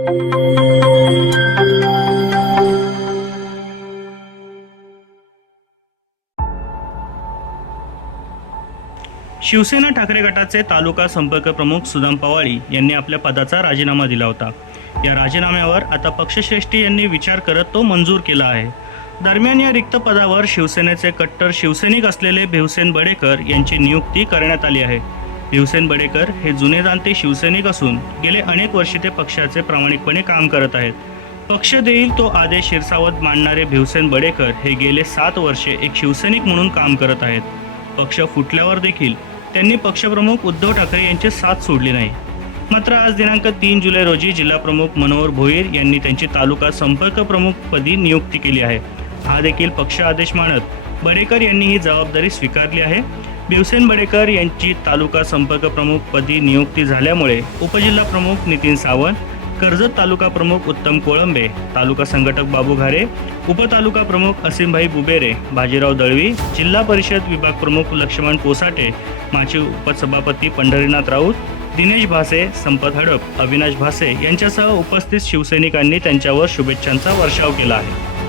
शिवसेना ठाकरे गटाचे तालुका संपर्क प्रमुख सुदाम पवाळी यांनी आपल्या पदाचा राजीनामा दिला होता. या राजीनाम्यावर आता पक्षश्रेष्ठी यांनी विचार करत तो मंजूर केला आहे. दरम्यान या रिक्त पदावर शिवसेनेचे कट्टर शिवसैनिक असलेले भिवसेन बडेकर यांची नियुक्ती करण्यात आली आहे. भिवसेन बडेकर हे जुने जाणते शिवसैनिक असून गेले अनेक वर्षे ते पक्षाचे प्रामाणिकपणे काम करत आहेत. पक्ष देईल तो आदेश शिरसावत मांडणारे भिवसेन बडेकर हे गेले सात वर्षे एक शिवसैनिक म्हणून काम करत आहेत. पक्ष फुटल्यावर देखील त्यांनी पक्षप्रमुख उद्धव ठाकरे यांचे साथ सोडली नाही. मात्र आज दिनांक तीन जुलै रोजी जिल्हाप्रमुख मनोहर भोईर यांनी त्यांची तालुका संपर्क प्रमुखपदी नियुक्ती केली आहे. हा देखील पक्ष आदेश मानत बडेकर यांनी ही जबाबदारी स्वीकारली आहे. बिवसेन बडेकर यांची तालुका संपर्क प्रमुखपदी नियुक्ती झाल्यामुळे उपजिल्हा प्रमुख नितीन सावंत कर्जत तालुका प्रमुख उत्तम कोळंबे तालुका संघटक बाबू घारे उपतालुका प्रमुख असीमभाई बुबेरे बाजीराव दळवी जिल्हा परिषद विभाग प्रमुख लक्ष्मण पोसाटे माजी उपसभापती पंढरीनाथ राऊत दिनेश भासे संपत हडप अविनाश भासे यांच्यासह उपस्थित शिवसैनिकांनी त्यांच्यावर शुभेच्छांचा वर्षाव केला आहे.